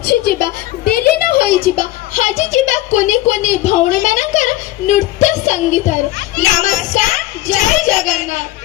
ଅଛି ଯିବା ଡେଲି ନ ହୋଇଯିବା ଆଜି ଯିବା କୋନେ କୋନେ ଭଉଣୀ ମାନଙ୍କର ନୃତ୍ୟ ସଙ୍ଗୀତରେ। ନମସ୍କାର, ଜୟ ଜଗନ୍ନାଥ।